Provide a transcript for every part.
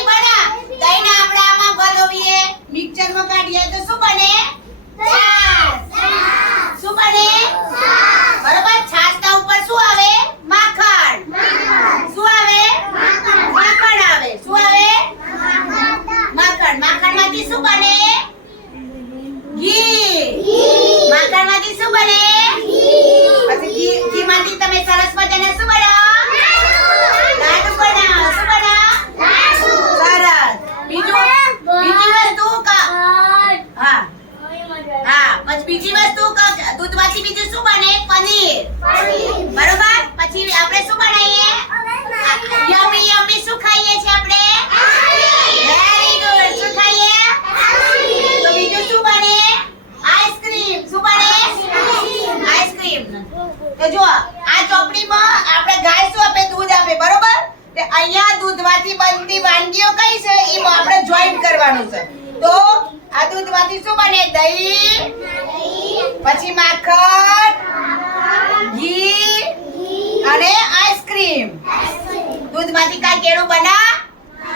દહીં બના. દહીંને આપણે આમાં ભરોવીએ, મિક્સરમાં કાઢીએ તો શું બને? છાશ. શું બને? બરોબર. છાશના ઉપર શું આવે? માખણ. શું આવે? માખણ આવે. શું આવે? માખણ. માખણમાંથી શું બને? ઘી. માખણમાંથી શું બને? પછી ઘીમાંથી તમે સરસ મજાના શું બનાવો? લાડુ બનાવો. શું બનાવો? સરસ. બીજી વસ્તુ હા પછી બીજી વસ્તુ દૂધમાંથી બીજું શું બને? પનીર. બરોબર. પછી આપણે શું બનાવીએ? યમી યમી શું ખાઈએ છીએ આપણે? Very good. શું ખાઈએ? તો બીજું શું બને? આઈસ્ક્રીમ. શું બને? આઈસ્ક્રીમ. તો જો આ ચોપડીમાં આપણે ગાય શું આપે? દૂધ આપે. બરોબર. તે અહીંયા દૂધમાંથી બનતી વાનગીઓ કઈ છે એ આપણે જોઈન્ટ કરવાનું છે. તો આ દૂધમાંથી શું બને? દહીં, પછી માખણ, ઘી અને આઈસ્ક્રીમ. દૂધમાંથી કાઈ કેળું બના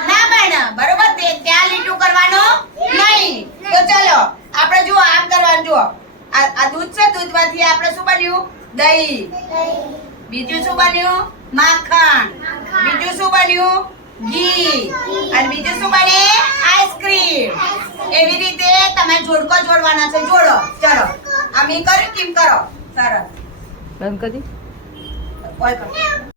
ના બને. બરોબર. તે ત્યાં લીટું કરવાનું નહીં. તો ચલો આપણે જુઓ આમ કરવાનું. જુઓ આ દૂધ છે. દૂધમાંથી આપણે શું બન્યું? દહીં. બીજું શું બન્યું? માખણ. બીજું શું બન્યું? ઘી. અને બીજું શું બને? આઈસ્ક્રીમ. એવી રીતે તમે જોડકો જોડવાના છે. જોડો. ચલો આમ કર્યું કેમ કરો? સરસ. બંધ કરી. ઓય કરો.